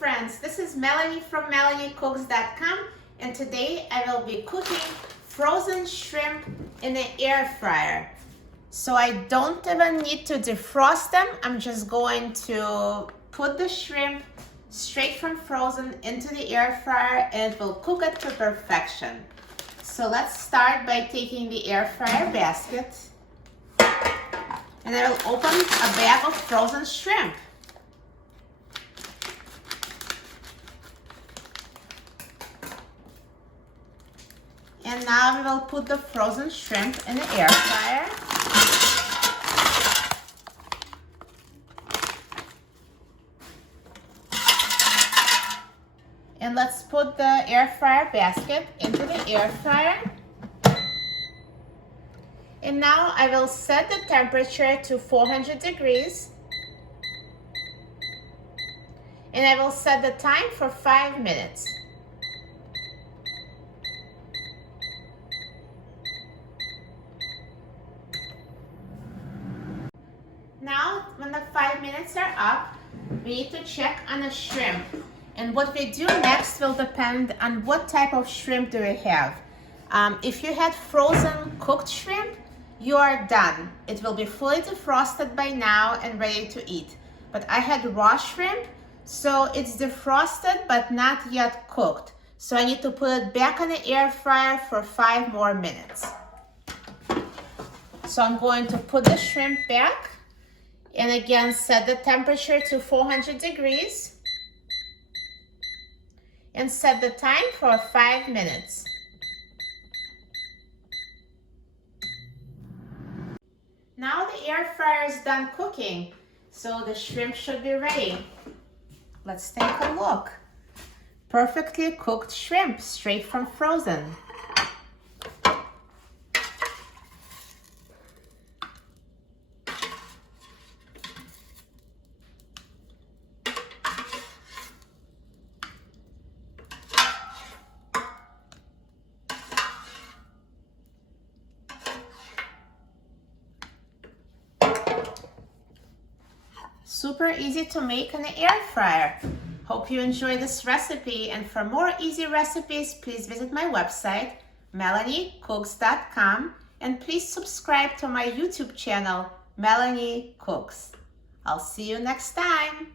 friends, this is Melanie from MelanieCooks.com, and today I will be cooking frozen shrimp in the air fryer. So I don't even need to defrost them. I'm just going to put the shrimp straight from frozen into the air fryer and it will cook it to perfection. So let's start by taking the air fryer basket and I will open a bag of frozen shrimp. And now we will put the frozen shrimp in the air fryer. And let's put the air fryer basket into the air fryer. And now I will set the temperature to 400 degrees. And I will set the time for 5 minutes. Now, when the 5 minutes are up, we need to check on the shrimp. And what we do next will depend on what type of shrimp do we have. If you had frozen cooked shrimp, you are done. It will be fully defrosted by now and ready to eat. But I had raw shrimp, so it's defrosted but not yet cooked. So I need to put it back in the air fryer for 5 more minutes. So I'm going to put the shrimp back and again set the temperature to 400 degrees. And set the time for 5 minutes. Now the air fryer is done cooking, so the shrimp should be ready. Let's take a look. Perfectly cooked shrimp straight from frozen. Super easy to make in the air fryer. Hope you enjoy this recipe, and for more easy recipes, please visit my website, MelanieCooks.com, and please subscribe to my YouTube channel, Melanie Cooks. I'll see you next time.